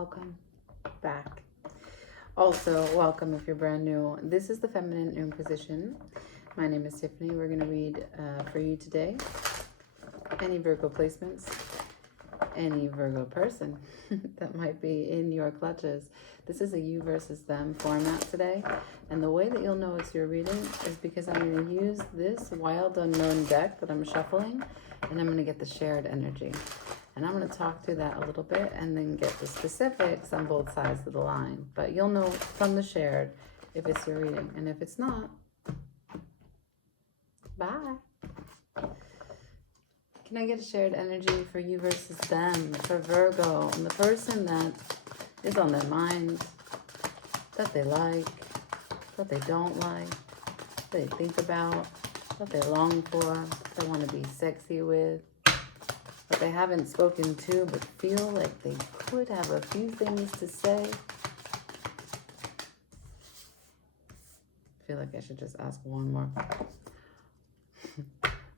welcome back. Also, welcome if you're brand new. This is the Feminine Inquisition. My name is Tiffany. We're going to read for you today any Virgo placements, any Virgo person that might be in your clutches. This is a you versus them format today. And the way that you'll know it's your reading is because I'm going to use this wild unknown deck that I'm shuffling, and I'm going to get the shared energy. And I'm going to talk through that a little bit and then get the specifics on both sides of the line. But you'll know from the shared if it's your reading. And if it's not, bye. Can I get a shared energy for you versus them, for Virgo, and the person that is on their mind, that they like, that they don't like, that they think about, that they long for, that want to be sexy with, that they haven't spoken to but feel like they could have a few things to say. I feel like I should just ask one more.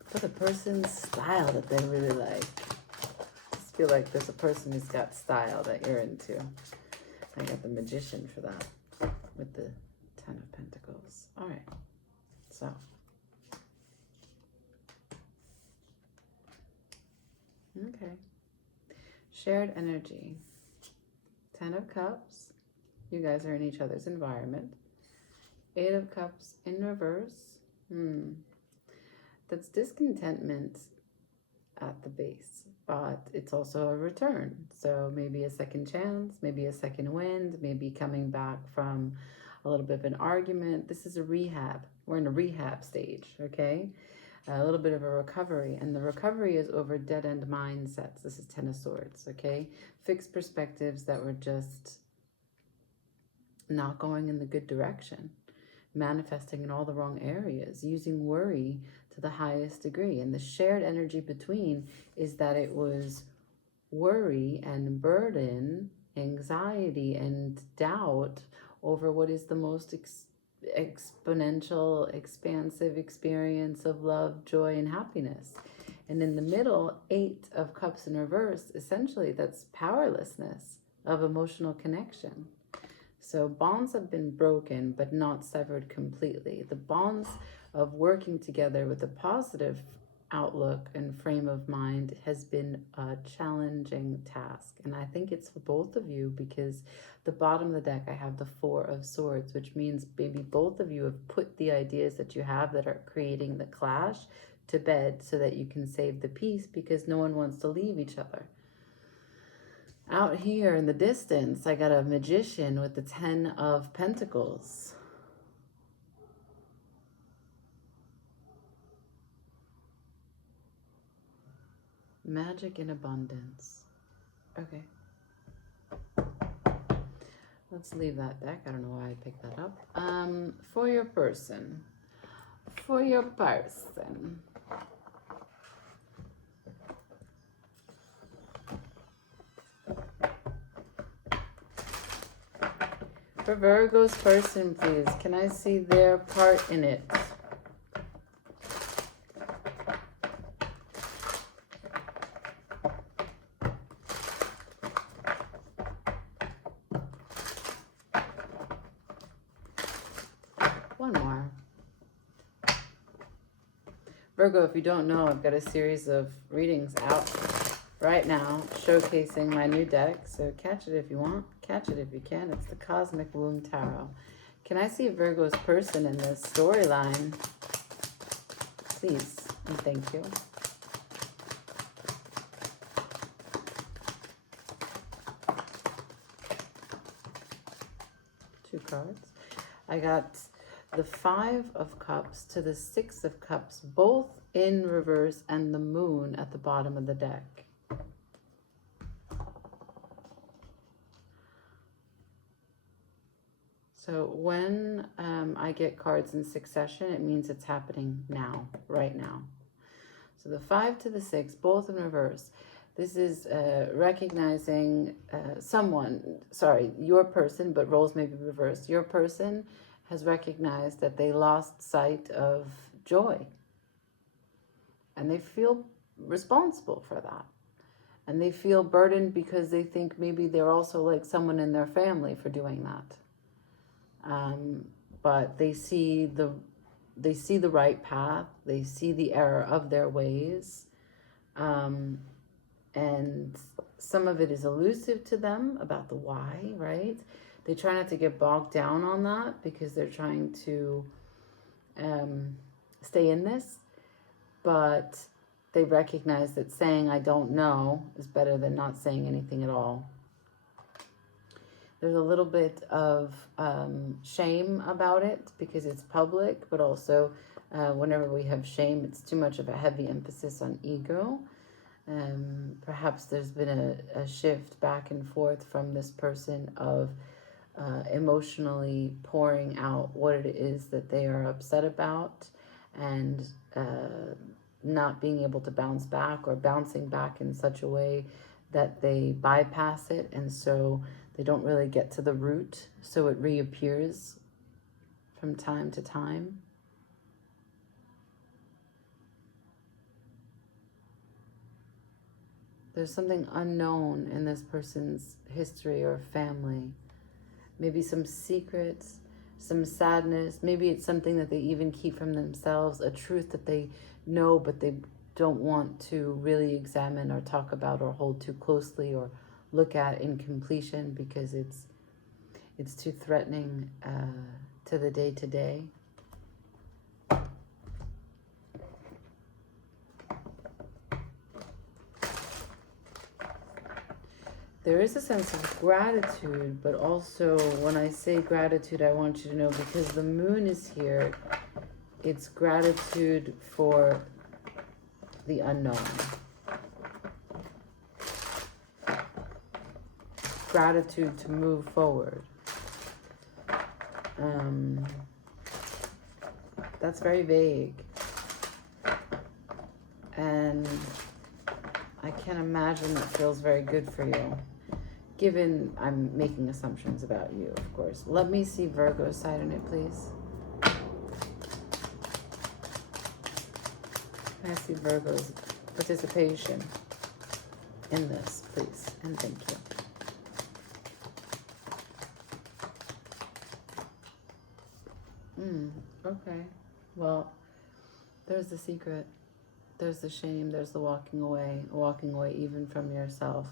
For the person's style that they really like. I just feel like there's a person who's got style that you're into. I got the Magician for that with the 10 of Pentacles. All right, so. Okay. Shared energy. 10 of Cups. You guys are in each other's environment. 8 of Cups in reverse. That's discontentment at the base, but it's also a return. So maybe a second chance, maybe a second wind, maybe coming back from a little bit of an argument. This is a rehab. We're in a rehab stage, okay? A little bit of a recovery, and the recovery is over dead-end mindsets. This is 10 of Swords, okay? Fixed perspectives that were just not going in the good direction, manifesting in all the wrong areas, using worry to the highest degree. And the shared energy between is that it was worry and burden, anxiety and doubt over what is the most exponential, expansive experience of love, joy, and happiness. And in the middle, 8 of Cups in reverse, essentially that's powerlessness of emotional connection. So bonds have been broken, but not severed completely. The bonds of working together with a positive outlook and frame of mind has been a challenging task. And I think it's for both of you, because the bottom of the deck, I have the 4 of Swords, which means maybe both of you have put the ideas that you have that are creating the clash to bed so that you can save the peace, because no one wants to leave each other. Out here in the distance, I got a Magician with the 10 of Pentacles. Magic in abundance. Okay. Let's leave that deck. I don't know why I picked that up. For your person. For your person. For Virgo's person, please. Can I see their part in it? One more. Virgo, if you don't know, I've got a series of readings out right now showcasing my new deck. So catch it if you want. Catch it if you can. It's the Cosmic Womb Tarot. Can I see Virgo's person in this storyline? Please and thank you. Two cards. I got the 5 of Cups to the 6 of Cups, both in reverse, and the Moon at the bottom of the deck. So when I get cards in succession, it means it's happening now, right now. So the 5 to the 6, both in reverse. This is recognizing your person, but roles may be reversed. Your person has recognized that they lost sight of joy. And they feel responsible for that. And they feel burdened because they think maybe they're also like someone in their family for doing that. But they see the right path. They see the error of their ways. And some of it is elusive to them about the why, right? They try not to get bogged down on that because they're trying to stay in this. But they recognize that saying I don't know is better than not saying anything at all. There's a little bit of shame about it because it's public, but also whenever we have shame, it's too much of a heavy emphasis on ego. Perhaps there's been a shift back and forth from this person of emotionally pouring out what it is that they are upset about, and not being able to bounce back, or bouncing back in such a way that they bypass it, and so they don't really get to the root, so it reappears from time to time. There's something unknown in this person's history or family. Maybe some secrets, some sadness. Maybe it's something that they even keep from themselves, a truth that they know but they don't want to really examine or talk about or hold too closely or look at in completion because it's too threatening to the day-to-day. There is a sense of gratitude, but also when I say gratitude, I want you to know, because the moon is here, it's gratitude for the unknown. Gratitude to move forward. That's very vague. And I can't imagine that feels very good for you. Given I'm making assumptions about you, of course. Let me see Virgo's side on it, please. Can I see Virgo's participation in this, please? And thank you. Okay. Well, there's the secret. There's the shame. There's the walking away even from yourself.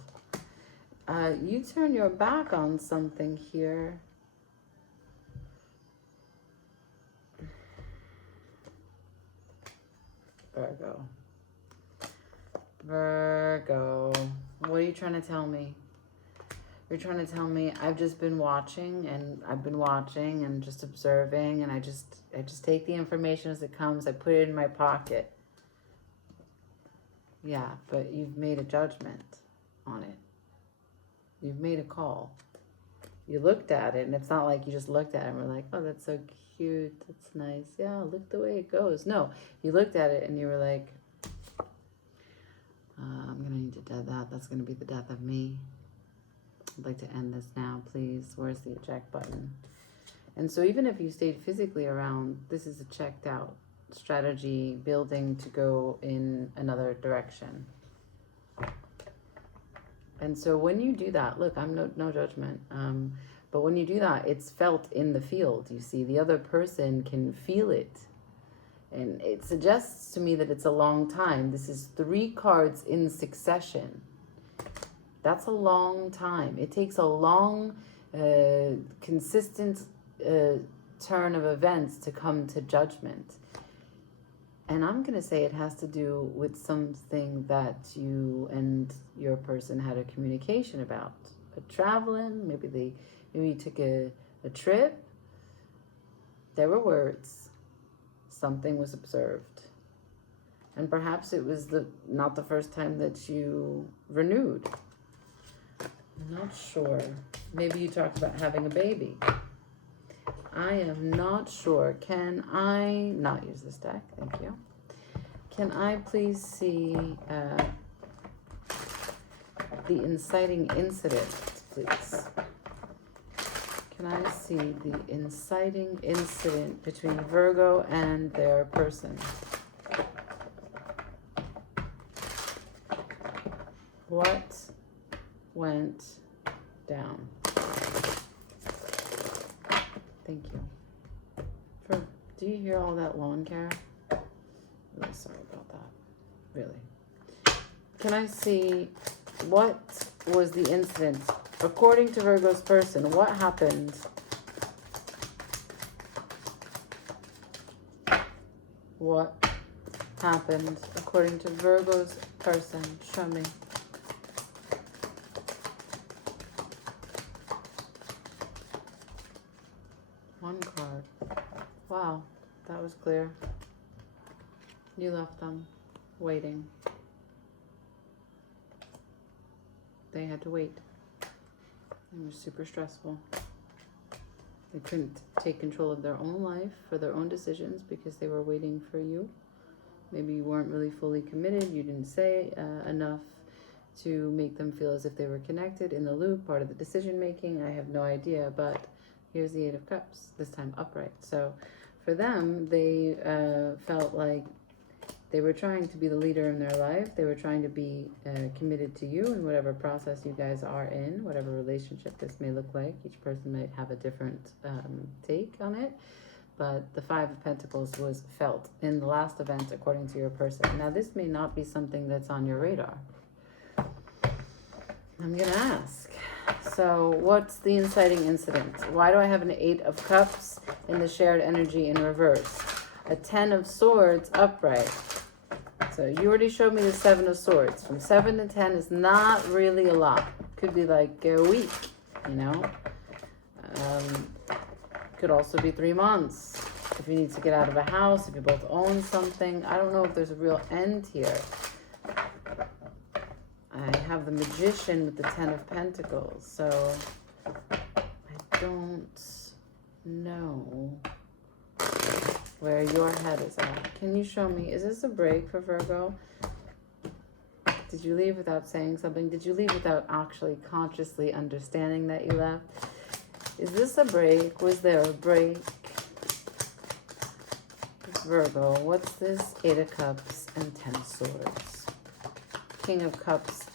You turn your back on something here. Virgo, what are you trying to tell me? You're trying to tell me I've just been watching and just observing, and I just take the information as it comes. I put it in my pocket. Yeah, but you've made a judgment on it. You've made a call. You looked at it, and it's not like you just looked at it and were like, oh, that's so cute, that's nice. Yeah, look the way it goes. No, you looked at it and you were like, I'm going to need to do that. That's going to be the death of me. I'd like to end this now, please. Where's the eject button? And so even if you stayed physically around, this is a checked out strategy building to go in another direction. And so when you do that, look, I'm no judgment, but when you do that, it's felt in the field. You see, the other person can feel it. And it suggests to me that it's a long time. This is 3 cards in succession. That's a long time. It takes a long, consistent turn of events to come to judgment. And I'm going to say it has to do with something that you and your person had a communication about. Traveling, maybe you took a trip. There were words. Something was observed. And perhaps it was not the first time that you renewed. I'm not sure. Maybe you talked about having a baby. I am not sure. Can I not use this deck? Thank you. Can I please see the inciting incident, please? Can I see the inciting incident between Virgo and their person? What went down? Thank you. Do you hear all that lawn care? Really sorry about that. Really. Can I see what was the incident? According to Virgo's person, what happened? What happened according to Virgo's person? Show me. One card. Wow, that was clear. You left them waiting. They had to wait. It was super stressful. They couldn't take control of their own life for their own decisions because they were waiting for you. Maybe you weren't really fully committed. You didn't say enough to make them feel as if they were connected, in the loop, part of the decision making. I have no idea, but here's the Eight of Cups, this time upright. So for them, they felt like they were trying to be the leader in their life. They were trying to be committed to you in whatever process you guys are in, whatever relationship this may look like. Each person might have a different take on it. But the Five of Pentacles was felt in the last event, according to your person. Now, this may not be something that's on your radar. I'm going to ask. So, what's the inciting incident? Why do I have an Eight of Cups in the shared energy in reverse? A Ten of Swords upright. So, you already showed me the Seven of Swords. From 7 to 10 is not really a lot. Could be like a week, you know? Could also be 3 months. If you need to get out of a house, if you both own something. I don't know if there's a real end here. I have the Magician with the Ten of Pentacles. So I don't know where your head is at. Can you show me? Is this a break for Virgo? Did you leave without saying something? Did you leave without actually consciously understanding that you left? Is this a break? Was there a break? Virgo, what's this? Eight of Cups and 10 of Swords. King of Cups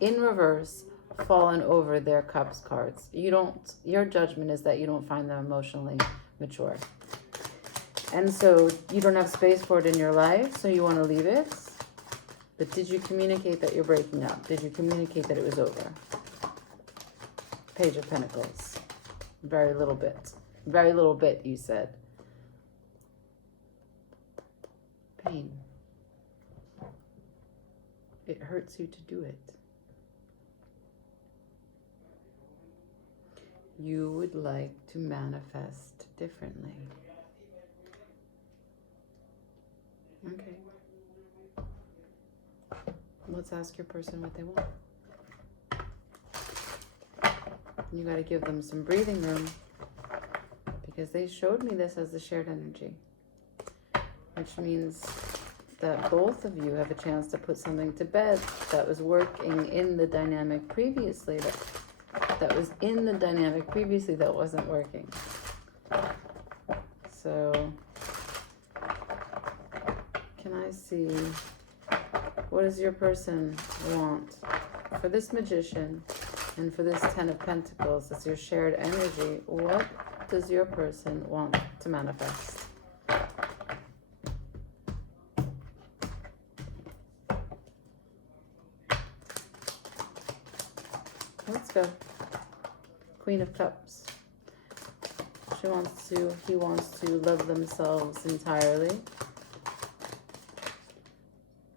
in reverse, fallen over their Cups cards. Your judgment is that you don't find them emotionally mature. And so you don't have space for it in your life, so you want to leave it. But did you communicate that you're breaking up? Did you communicate that it was over? Page of Pentacles. Very little bit. Very little bit, you said. Pain. It hurts you to do it. You would like to manifest differently. Okay. Let's ask your person what they want. You got to give them some breathing room because they showed me this as the shared energy, which means that both of you have a chance to put something to bed that was working in the dynamic previously, that was in the dynamic previously that wasn't working. So, can I see, what does your person want for this Magician? And for this Ten of Pentacles, it's your shared energy. What does your person want to manifest? Let's go. Queen of Cups. He wants to love themselves entirely.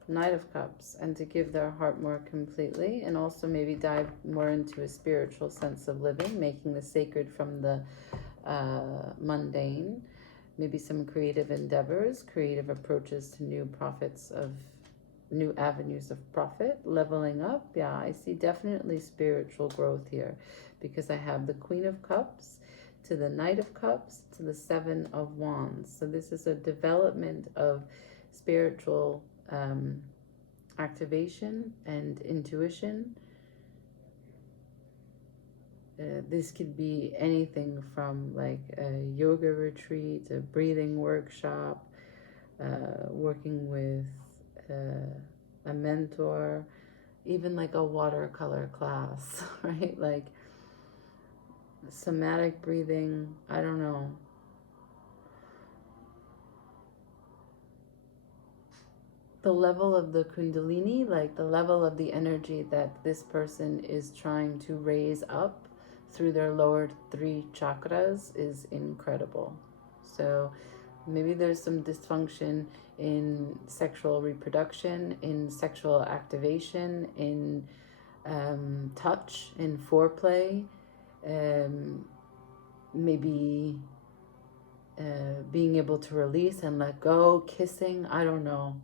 Knight of Cups, and to give their heart more completely, and also maybe dive more into a spiritual sense of living, making the sacred from the mundane. Maybe some creative endeavors, creative approaches to new avenues of profit, leveling up. Yeah, I see definitely spiritual growth here because I have the Queen of Cups to the Knight of Cups to the Seven of Wands. So this is a development of spiritual activation and intuition. This could be anything from like a yoga retreat, a breathing workshop, working with a mentor, even like a watercolor class, right? Like somatic breathing, I don't know. The level of the kundalini, like the level of the energy that this person is trying to raise up through their lower 3 chakras is incredible. So maybe there's some dysfunction in sexual reproduction, in sexual activation, in touch, in foreplay, maybe being able to release and let go, kissing, I don't know.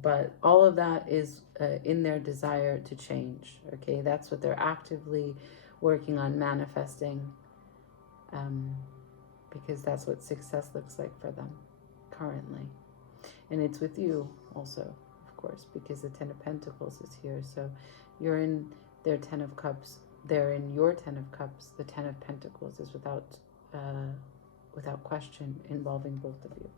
But all of that is in their desire to change, okay? That's what they're actively working on manifesting, because that's what success looks like for them currently. And it's with you also, of course, because the 10 of Pentacles is here. So you're in their 10 of Cups. They're in your 10 of Cups. The 10 of Pentacles is without question involving both of you.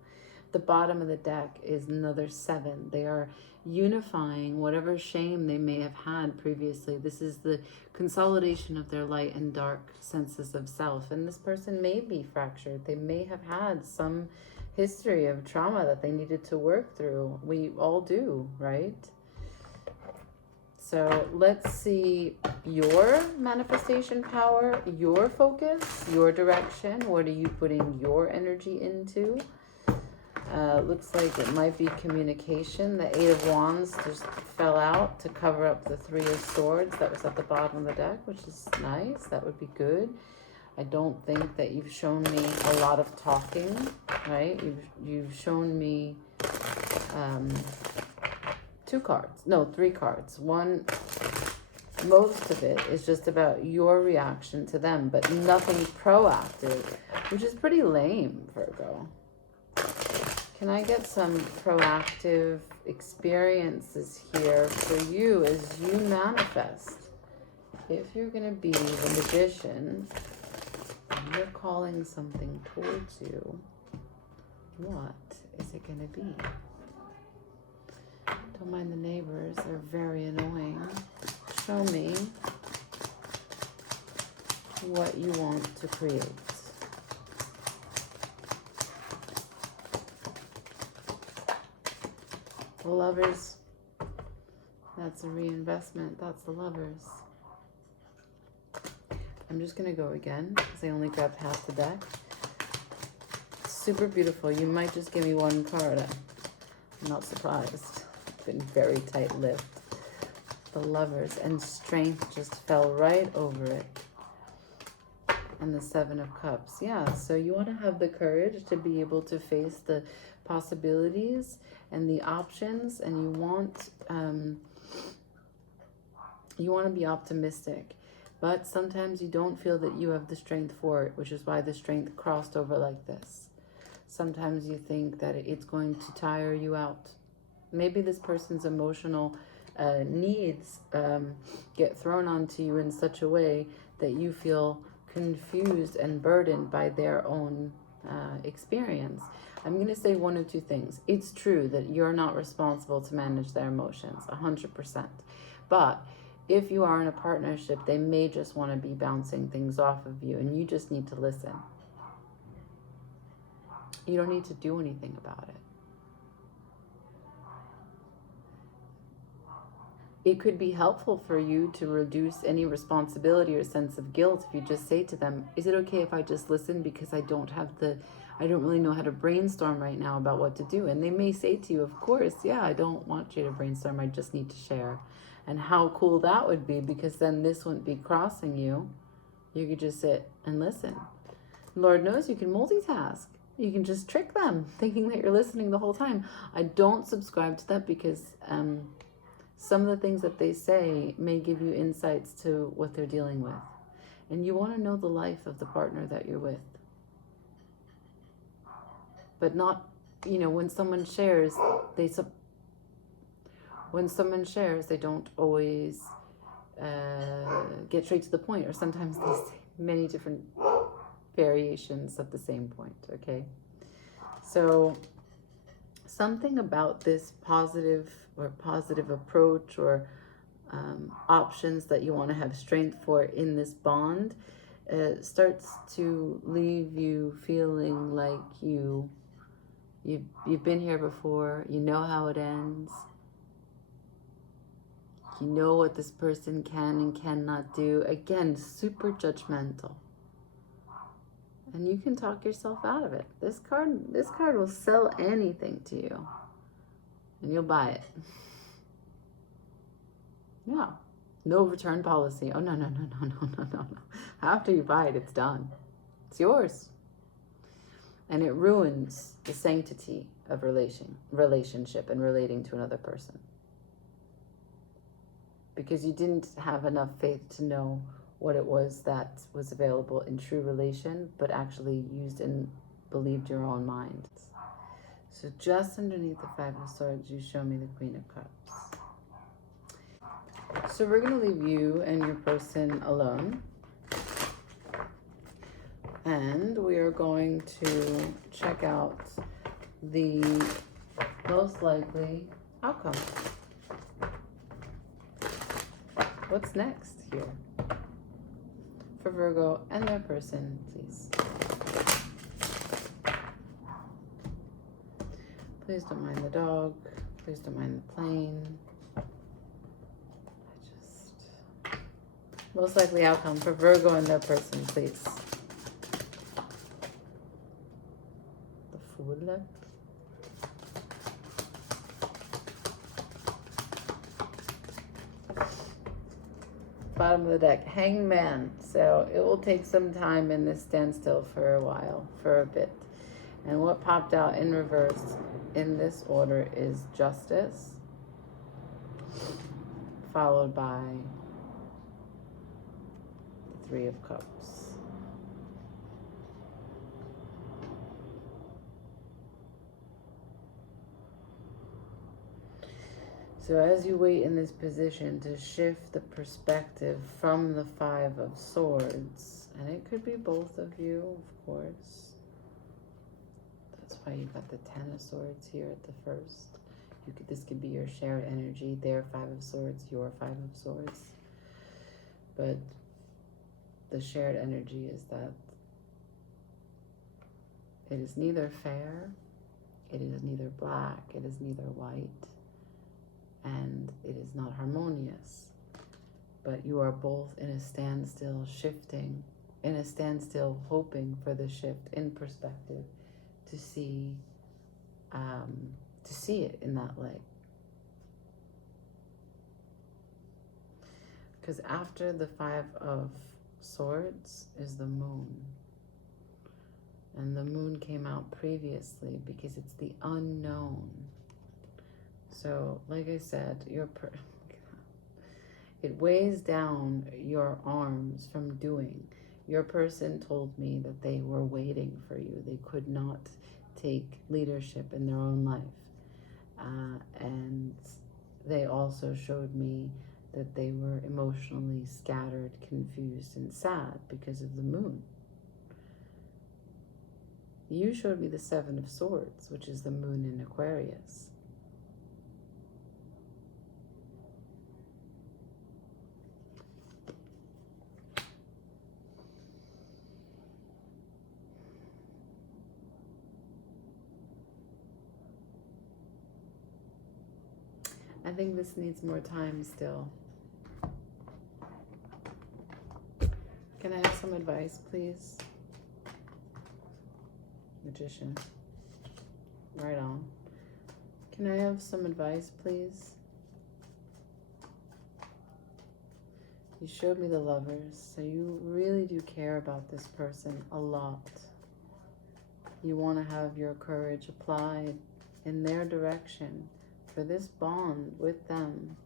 The bottom of the deck is another 7. They are unifying whatever shame they may have had previously. This is the consolidation of their light and dark senses of self. And this person may be fractured. They may have had some history of trauma that they needed to work through. We all do, right? So let's see your manifestation power, your focus, your direction. What are you putting your energy into? Looks like it might be communication. The 8 of Wands just fell out to cover up the 3 of Swords that was at the bottom of the deck, which is nice. That would be good. I don't think that you've shown me a lot of talking, right? You've shown me 2 cards. No, 3 cards. One, most of it is just about your reaction to them, but nothing proactive, which is pretty lame, Virgo. Can I get some proactive experiences here for you as you manifest? If you're going to be the Magician and you're calling something towards you, what is it going to be? Don't mind the neighbors, they're very annoying. Show me what you want to create. The Lovers, that's a reinvestment. That's the Lovers. I'm just going to go again because I only grabbed half the deck. Super beautiful. You might just give me 1 card. I'm not surprised. It's been very tight-lipped. The Lovers, and Strength just fell right over it. And the 7 of Cups. Yeah, so you want to have the courage to be able to face the possibilities and the options, and you want to be optimistic, but sometimes you don't feel that you have the strength for it, which is why the strength crossed over like this. Sometimes you think that it's going to tire you out. Maybe this person's emotional needs get thrown onto you in such a way that you feel confused and burdened by their own experience. I'm going to say 1 or 2 things. It's true that you're not responsible to manage their emotions, 100%. But if you are in a partnership, they may just want to be bouncing things off of you, and you just need to listen. You don't need to do anything about it. It could be helpful for you to reduce any responsibility or sense of guilt if you just say to them, is it okay if I just listen because I don't really know how to brainstorm right now about what to do? And they may say to you, of course, yeah, I don't want you to brainstorm, I just need to share. And how cool that would be, because then this wouldn't be crossing you. You could just sit and listen. Lord knows you can multitask. You can just trick them thinking that you're listening the whole time. I don't subscribe to that because some of the things that they say may give you insights to what they're dealing with. And you want to know the life of the partner that you're with. But not, when someone shares, they don't always get straight to the point, or sometimes they say many different variations of the same point, okay? So something about this positive approach or options that you want to have strength for in this bond starts to leave you feeling like you've been here before, you know how it ends, you know what this person can and cannot do. Again, super judgmental. And you can talk yourself out of it. This card will sell anything to you. And you'll buy it. Yeah. No return policy. Oh, no. After you buy it, it's done. It's yours. And it ruins the sanctity of relationship and relating to another person. Because you didn't have enough faith to know what it was that was available in true relation, but actually used and believed your own mind. So just underneath the Five of Swords, you show me the Queen of Cups. So we're going to leave you and your person alone. And we are going to check out the most likely outcome. What's next here? For Virgo and their person, please. Please don't mind the dog. Please don't mind the plane. Most likely outcome for Virgo and their person, please. The Fool. Bottom of the deck, Hangman. So it will take some time in this standstill for a while, for a bit. And what popped out in reverse in this order is Justice, followed by the Three of Cups. So as you wait in this position to shift the perspective from the Five of Swords, and it could be both of you, of course. That's why you got the Ten of Swords here at the first. This could be your shared energy, their Five of Swords, your Five of Swords. But the shared energy is that it is neither fair, it is neither black, it is neither white, and it is not harmonious. But you are both in a standstill shifting, in a standstill hoping for the shift in perspective to see it in that light. Because after the Five of Swords is the Moon. And the Moon came out previously because it's the unknown. So, like I said, it weighs down your arms from doing. Your person told me that they were waiting for you. They could not take leadership in their own life. And they also showed me that they were emotionally scattered, confused, and sad because of the Moon. You showed me the Seven of Swords, which is the Moon in Aquarius. I think this needs more time still. Can I have some advice, please? Magician. Right on. Can I have some advice, please? You showed me the Lovers, so you really do care about this person a lot. You want to have your courage applied in their direction for this bond with them.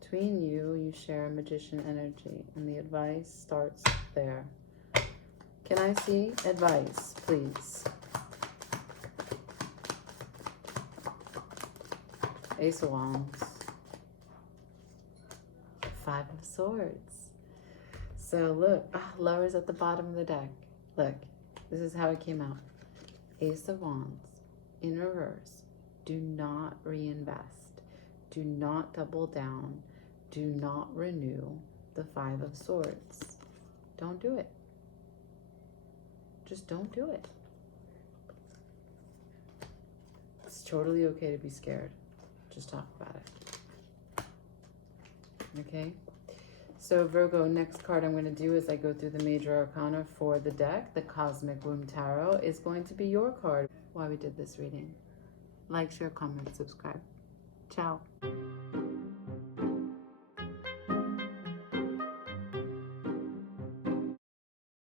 Between you, you share a magician energy, and the advice starts there. Can I see advice, please? Ace of Wands. Five of Swords. So look, Lovers at the bottom of the deck. Look, this is how it came out. Ace of Wands in reverse. Do not reinvest. Do not double down. Do not renew the Five of Swords. Don't do it. Just don't do it. It's totally okay to be scared. Just talk about it. Okay? So Virgo, next card I'm going to do as I go through the major arcana for the deck, the Cosmic Womb Tarot, is going to be your card. Why we did this reading. Like, share, comment, subscribe. Ciao.